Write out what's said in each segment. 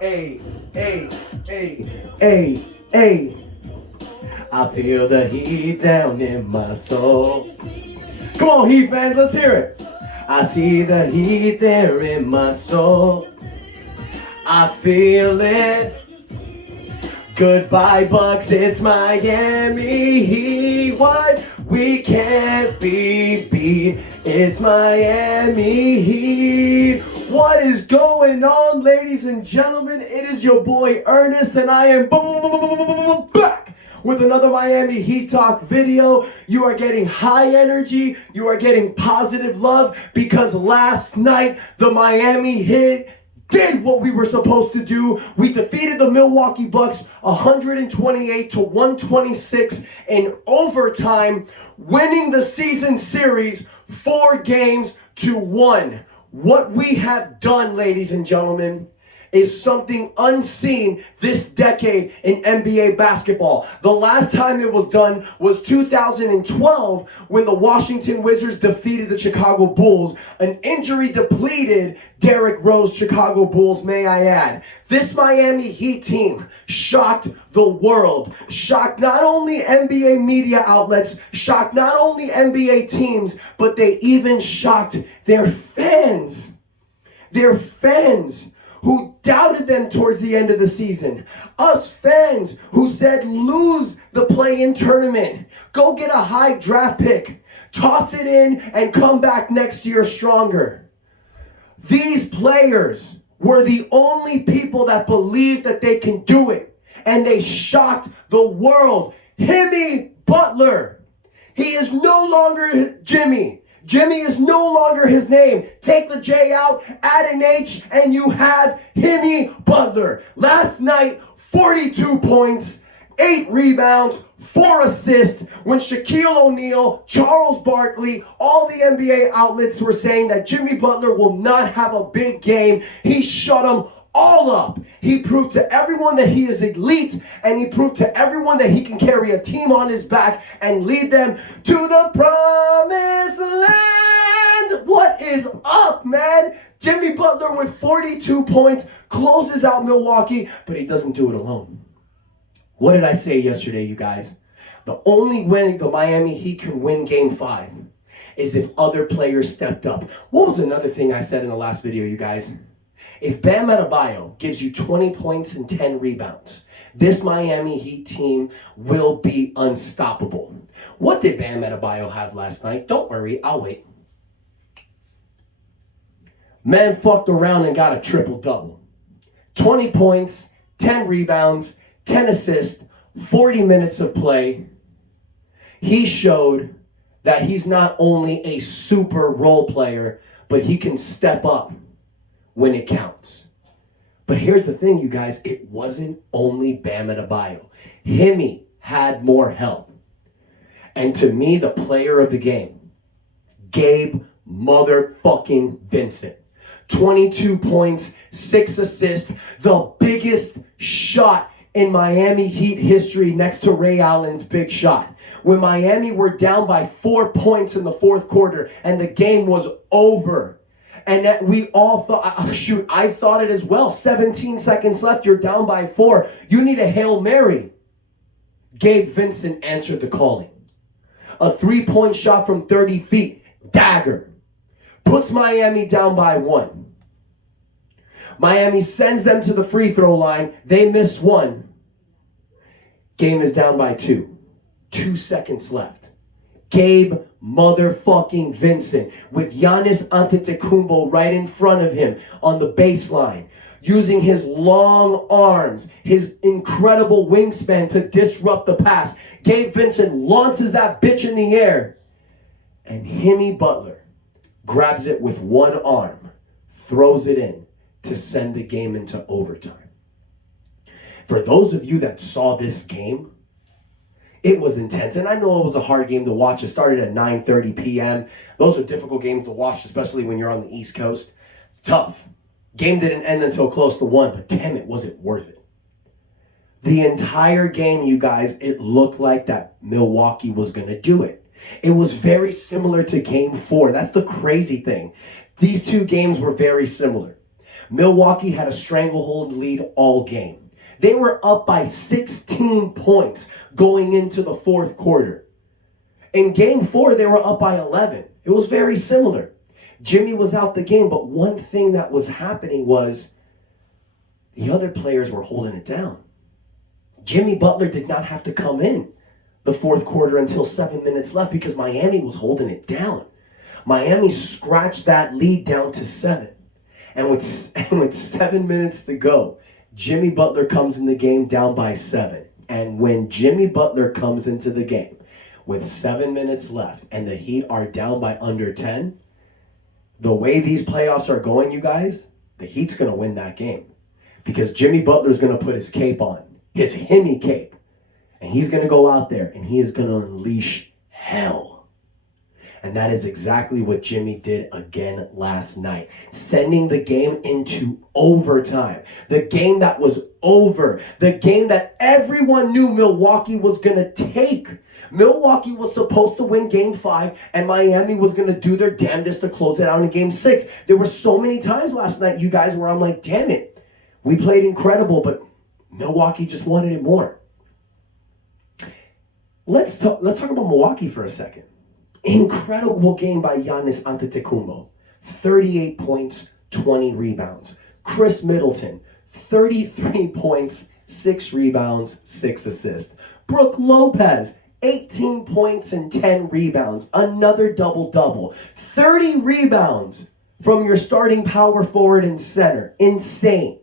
Hey, hey, hey, hey, hey. I feel the heat down in my soul. Come on, Heat fans, let's hear it. I see the heat there in my soul. I feel it. Goodbye, Bucks, it's Miami Heat. What? We can't be beat. It's Miami Heat. What is going on, ladies and gentlemen? It is your boy Ernest, and I am back with another Miami Heat Talk video. You are getting high energy. You are getting positive love because last night the Miami Heat did what we were supposed to do. We defeated the Milwaukee Bucks 128-126 in overtime, winning the season series 4-1. What we have done, ladies and gentlemen, is something unseen this decade in NBA basketball. The last time it was done was 2012 when the Washington Wizards defeated the Chicago Bulls, an injury-depleted Derrick Rose Chicago Bulls, may I add. This Miami Heat team shocked the world, shocked not only NBA media outlets, shocked not only NBA teams, but they even shocked their fans. Their fans who doubted them towards the end of the season. Us fans who said lose the play-in tournament. Go get a high draft pick. Toss it in and come back next year stronger. These players were the only people that believed that they can do it. And they shocked the world. Himmy Butler. He is no longer Jimmy. Jimmy is no longer his name. Take the J out, add an H, and you have Himmy Butler. Last night, 42 points, 8 rebounds, 4 assists. When Shaquille O'Neal, Charles Barkley, all the NBA outlets were saying that Jimmy Butler will not have a big game, he shut them all up. He proved to everyone that he is elite, and he proved to everyone that he can carry a team on his back and lead them to the promised land. What is up, man? Jimmy Butler with 42 points closes out Milwaukee, but he doesn't do it alone. What did I say yesterday, you guys? The only way the Miami Heat can win Game 5 is if other players stepped up. What was another thing I said in the last video, you guys? If Bam Adebayo gives you 20 points and 10 rebounds, this Miami Heat team will be unstoppable. What did Bam Adebayo have last night? Don't worry, I'll wait. Man fucked around and got a triple-double. 20 points, 10 rebounds, 10 assists, 40 minutes of play. He showed that he's not only a super role player, but he can step up when it counts. But here's the thing, you guys. It wasn't only Bam Adebayo. Himmy had more help. And to me, the player of the game, Gabe motherfucking Vincent. 22 points, 6 assists, the biggest shot in Miami Heat history next to Ray Allen's big shot. When Miami were down by 4 points in the fourth quarter and the game was over. And that we all thought, I thought it as well. 17 seconds left, you're down by 4. You need a Hail Mary. Gabe Vincent answered the calling. A 3-point shot from 30 feet, dagger. Puts Miami down by 1. Miami sends them to the free throw line. They miss 1. Game is down by 2. 2 seconds left. Gabe motherfucking Vincent with Giannis Antetokounmpo right in front of him on the baseline, using his long arms, his incredible wingspan to disrupt the pass. Gabe Vincent launches that bitch in the air, and Himmy Butler grabs it with one arm, throws it in to send the game into overtime. For those of you that saw this game, it was intense, and I know it was a hard game to watch. It started at 9:30 p.m. Those are difficult games to watch, especially when you're on the East Coast. It's tough. Game didn't end until close to 1, but damn it, was it worth it. The entire game, you guys, it looked like that Milwaukee was going to do it. It was very similar to Game 4. That's the crazy thing. These two games were very similar. Milwaukee had a stranglehold lead all game. They were up by 16 points going into the fourth quarter. In game 4, they were up by 11. It was very similar. Jimmy was out the game, but one thing that was happening was the other players were holding it down. Jimmy Butler did not have to come in the fourth quarter until 7 minutes left because Miami was holding it down. Miami scratched that lead down to 7. And with 7 minutes to go, Jimmy Butler comes in the game down by 7. And when Jimmy Butler comes into the game with 7 minutes left and the Heat are down by under 10, the way these playoffs are going, you guys, the Heat's going to win that game. Because Jimmy Butler's going to put his cape on, his Himmy cape. And he's going to go out there and he is going to unleash hell. And that is exactly what Jimmy did again last night, sending the game into overtime. The game that was over. The game that everyone knew Milwaukee was going to take. Milwaukee was supposed to win game 5, and Miami was going to do their damnedest to close it out in game 6. There were so many times last night, you guys, where I'm like, damn it. We played incredible, but Milwaukee just wanted it more. Let's talk about Milwaukee for a second. Incredible game by Giannis Antetokounmpo. 38 points, 20 rebounds. Chris Middleton, 33 points, 6 rebounds, 6 assists. Brook Lopez, 18 points and 10 rebounds. Another double-double. 30 rebounds from your starting power forward and center. Insane.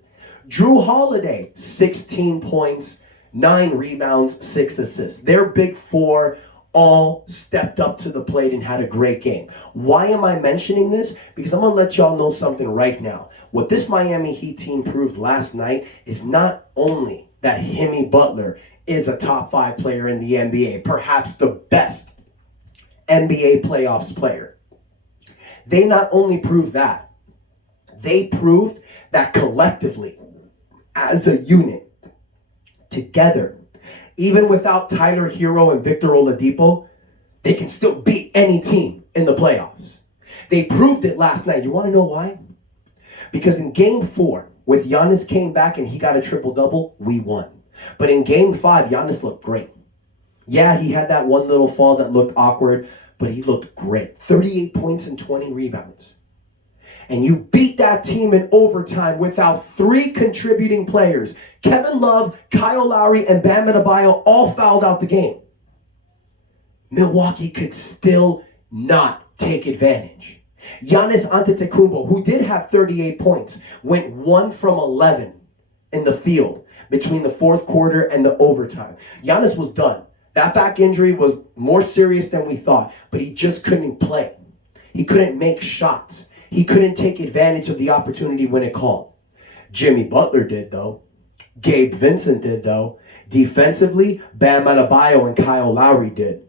Drew Holiday, 16 points, 9 rebounds, 6 assists. Their big four all stepped up to the plate and had a great game. Why am I mentioning this? Because I'm going to let y'all know something right now. What this Miami Heat team proved last night is not only that Himmy Butler is a top 5 player in the NBA, perhaps the best NBA playoffs player. They not only proved that, they proved that collectively, as a unit, together, even without Tyler Hero and Victor Oladipo, they can still beat any team in the playoffs. They proved it last night. You want to know why? Because in game 4, with Giannis came back and he got a triple-double, we won. But in game 5, Giannis looked great. Yeah, he had that one little fall that looked awkward, but he looked great. 38 points and 20 rebounds. And you beat that team in overtime without 3 contributing players. Kevin Love, Kyle Lowry, and Bam Adebayo all fouled out the game. Milwaukee could still not take advantage. Giannis Antetokounmpo, who did have 38 points, went 1 from 11 in the field between the fourth quarter and the overtime. Giannis was done. That back injury was more serious than we thought, but he just couldn't play. He couldn't make shots. He couldn't take advantage of the opportunity when it called. Jimmy Butler did, though. Gabe Vincent did, though. Defensively, Bam Adebayo and Kyle Lowry did.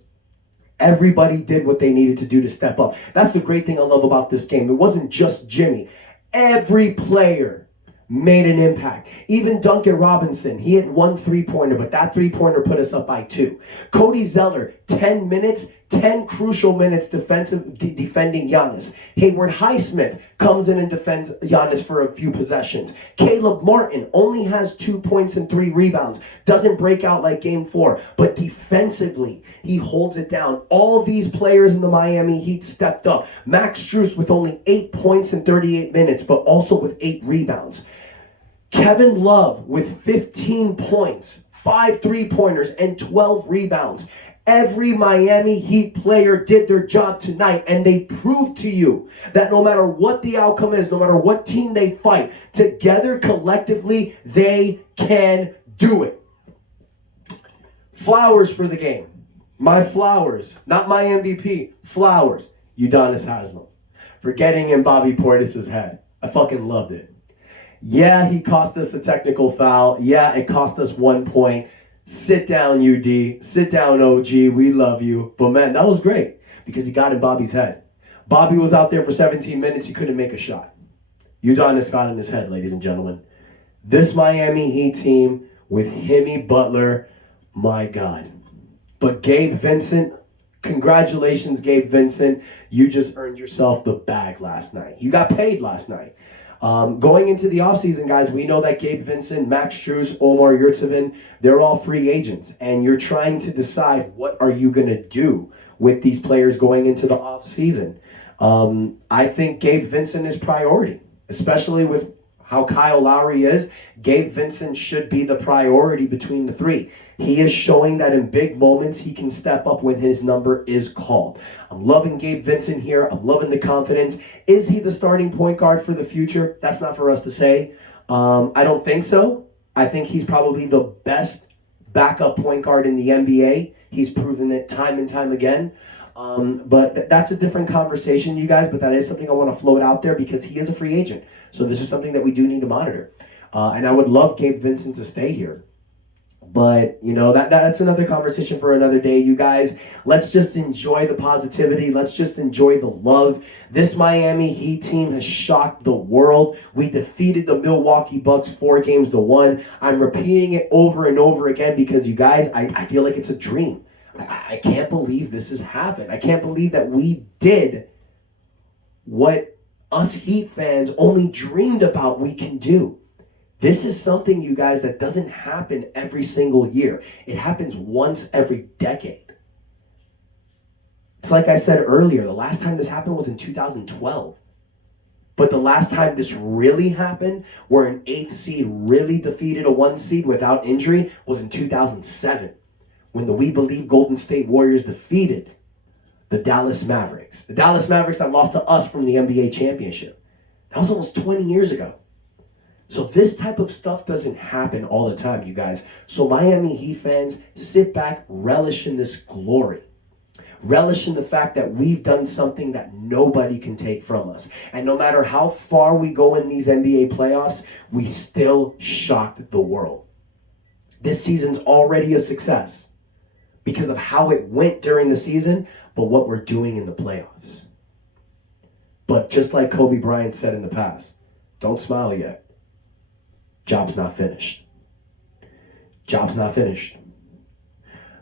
Everybody did what they needed to do to step up. That's the great thing I love about this game. It wasn't just Jimmy. Every player made an impact. Even Duncan Robinson, he had 1 3-pointer, but that 3-pointer put us up by 2. Cody Zeller, 10 minutes, 10 crucial minutes defending Giannis. Hayward Highsmith comes in and defends Giannis for a few possessions. Caleb Martin only has 2 points and 3 rebounds. Doesn't break out like game 4, but defensively, he holds it down. All these players in the Miami Heat stepped up. Max Strus with only 8 points in 38 minutes, but also with 8 rebounds. Kevin Love with 15 points, 5 3-pointers, and 12 rebounds. Every Miami Heat player did their job tonight, and they proved to you that no matter what the outcome is, no matter what team they fight, together, collectively, they can do it. Flowers for the game. My flowers, not my MVP, flowers. Udonis Haslem for getting in Bobby Portis's head. I fucking loved it. Yeah, he cost us a technical foul. Yeah, it cost us 1 point. Sit down, UD. Sit down, OG. We love you. But man, that was great because he got in Bobby's head. Bobby was out there for 17 minutes. He couldn't make a shot. Udonis got in his head, ladies and gentlemen. This Miami Heat team with Himmy Butler, my God. But Gabe Vincent, congratulations, Gabe Vincent. You just earned yourself the bag last night. You got paid last night. Going into the offseason, guys, we know that Gabe Vincent, Max Strus, Omar Yurtseven, they're all free agents. And you're trying to decide what are you going to do with these players going into the offseason. I think Gabe Vincent is priority, especially with how Kyle Lowry is. Gabe Vincent should be the priority between the three. He is showing that in big moments he can step up when his number is called. I'm loving Gabe Vincent here. I'm loving the confidence. Is he the starting point guard for the future? That's not for us to say. I don't think so. I think he's probably the best backup point guard in the NBA. He's proven it time and time again. But that's a different conversation, you guys. But that is something I want to float out there because he is a free agent. So this is something that we do need to monitor. And I would love Gabe Vincent to stay here. But, you know, that's another conversation for another day, you guys. Let's just enjoy the positivity. Let's just enjoy the love. This Miami Heat team has shocked the world. We defeated the Milwaukee Bucks 4-1. I'm repeating it over and over again because, you guys, I feel like it's a dream. I can't believe this has happened. I can't believe that we did what us Heat fans only dreamed about we can do. This is something, you guys, that doesn't happen every single year. It happens once every decade. It's like I said earlier, the last time this happened was in 2012. But the last time this really happened, where an 8th seed really defeated a 1 seed without injury, was in 2007, when the We Believe Golden State Warriors defeated the Dallas Mavericks. The Dallas Mavericks that lost to us from the NBA championship. That was almost 20 years ago. So this type of stuff doesn't happen all the time, you guys. So Miami Heat fans, sit back, relish in this glory. Relish in the fact that we've done something that nobody can take from us. And no matter how far we go in these NBA playoffs, we still shocked the world. This season's already a success because of how it went during the season, but what we're doing in the playoffs. But just like Kobe Bryant said in the past, don't smile yet. Job's not finished. Job's not finished.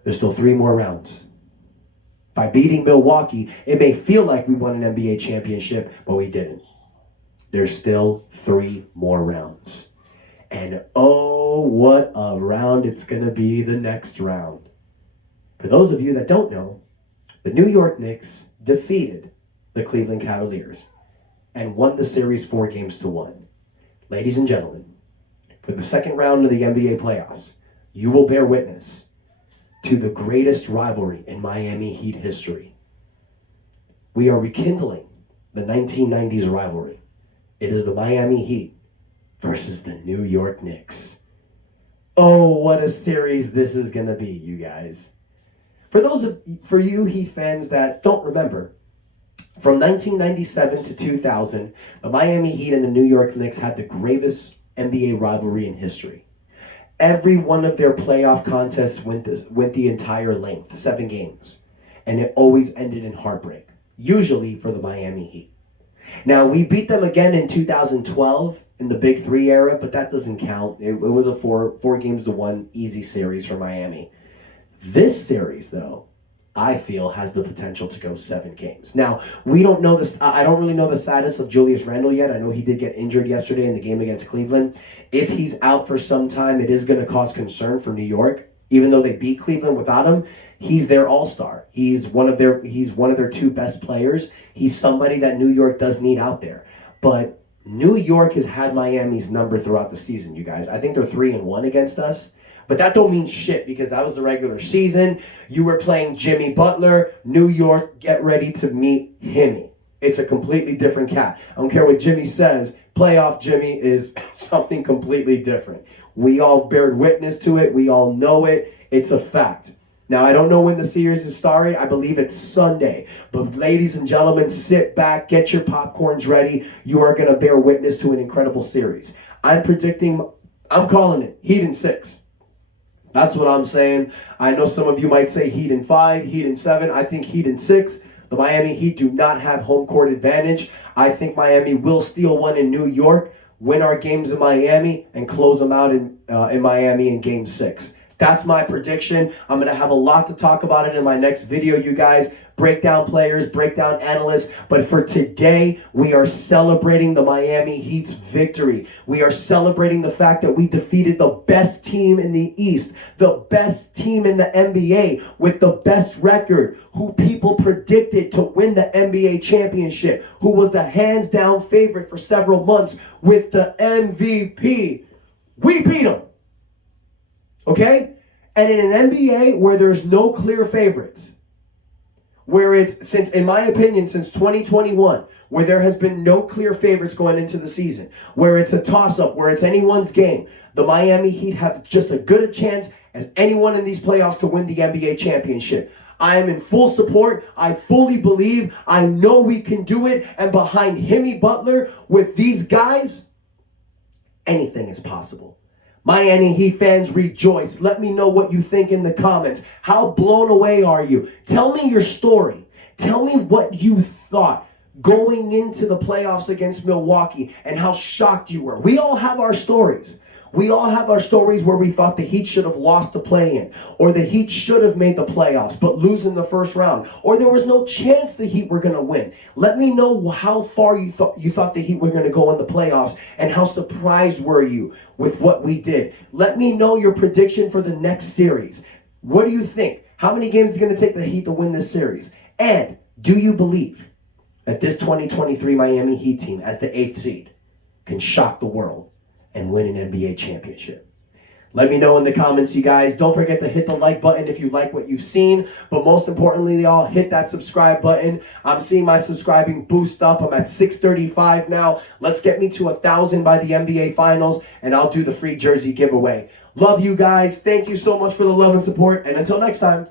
There's still 3 more rounds. By beating Milwaukee, it may feel like we won an NBA championship, but we didn't. There's still 3 more rounds. And oh, what a round it's going to be the next round. For those of you that don't know, the New York Knicks defeated the Cleveland Cavaliers and won the series 4-1. Ladies and gentlemen, for the second round of the NBA playoffs, you will bear witness to the greatest rivalry in Miami Heat history. We are rekindling the 1990s rivalry. It is the Miami Heat versus the New York Knicks. Oh, what a series this is going to be, you guys. For you Heat fans that don't remember, from 1997 to 2000, the Miami Heat and the New York Knicks had the gravest NBA rivalry in history. Every one of their playoff contests went the entire length, 7 games. And it always ended in heartbreak, usually for the Miami Heat. Now, we beat them again in 2012 in the Big 3 era, but that doesn't count. It was a 4-1 easy series for Miami. This series, though, I feel has the potential to go 7 games. Now, we don't know this. I don't really know the status of Julius Randle yet. I know he did get injured yesterday in the game against Cleveland. If he's out for some time, it is going to cause concern for New York. Even though they beat Cleveland without him, he's their all-star. He's one of their 2 best players. He's somebody that New York does need out there. But New York has had Miami's number throughout the season, you guys. I think they're 3-1 against us. But that don't mean shit because that was the regular season. You were playing Jimmy Butler. New York, get ready to meet Himmy. It's a completely different cat. I don't care what Jimmy says. Playoff Jimmy is something completely different. We all bear witness to it. We all know it. It's a fact. Now, I don't know when the series is starting. I believe it's Sunday. But ladies and gentlemen, sit back. Get your popcorns ready. You are going to bear witness to an incredible series. I'm calling it Heat in 6. That's what I'm saying. I know some of you might say Heat in 5, Heat in 7. I think Heat in 6. The Miami Heat do not have home court advantage. I think Miami will steal one in New York, win our games in Miami, and close them out in Miami in Game 6. That's my prediction. I'm going to have a lot to talk about it in my next video, you guys. Breakdown players, breakdown analysts. But for today, we are celebrating the Miami Heat's victory. We are celebrating the fact that we defeated the best team in the East, the best team in the NBA with the best record, who people predicted to win the NBA championship, who was the hands-down favorite for several months with the MVP. We beat them. Okay? And in an NBA where there's no clear favorites, where it's, since, in my opinion, since 2021, where there has been no clear favorites going into the season, where it's a toss-up, where it's anyone's game, the Miami Heat have just as good a chance as anyone in these playoffs to win the NBA championship. I am in full support. I fully believe. I know we can do it. And behind Himmy Butler, with these guys, anything is possible. Miami Heat fans, rejoice. Let me know what you think in the comments. How blown away are you? Tell me your story. Tell me what you thought going into the playoffs against Milwaukee and how shocked you were. We all have our stories. We all have our stories where we thought the Heat should have lost the play-in, or the Heat should have made the playoffs but lose in the first round, or there was no chance the Heat were going to win. Let me know how far you thought the Heat were going to go in the playoffs, and how surprised were you with what we did. Let me know your prediction for the next series. What do you think? How many games is it going to take the Heat to win this series? And do you believe that this 2023 Miami Heat team, as the 8th seed, can shock the world and win an NBA championship? Let me know in the comments, you guys. Don't forget to hit the like button if you like what you've seen. But most importantly, y'all, hit that subscribe button. I'm seeing my subscribing boost up. I'm at 635 now. Let's get me to 1,000 by the NBA Finals, and I'll do the free jersey giveaway. Love you guys. Thank you so much for the love and support. And until next time.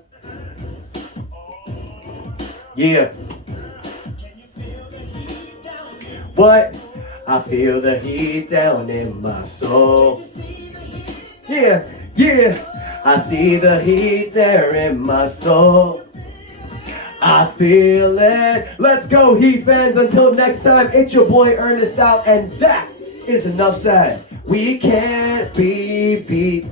Yeah. What? I feel the heat down in my soul. Yeah, yeah. I see the heat there in my soul. I feel it. Let's go, Heat fans. Until next time, it's your boy Ernest out, and that is enough said. We can't be beat.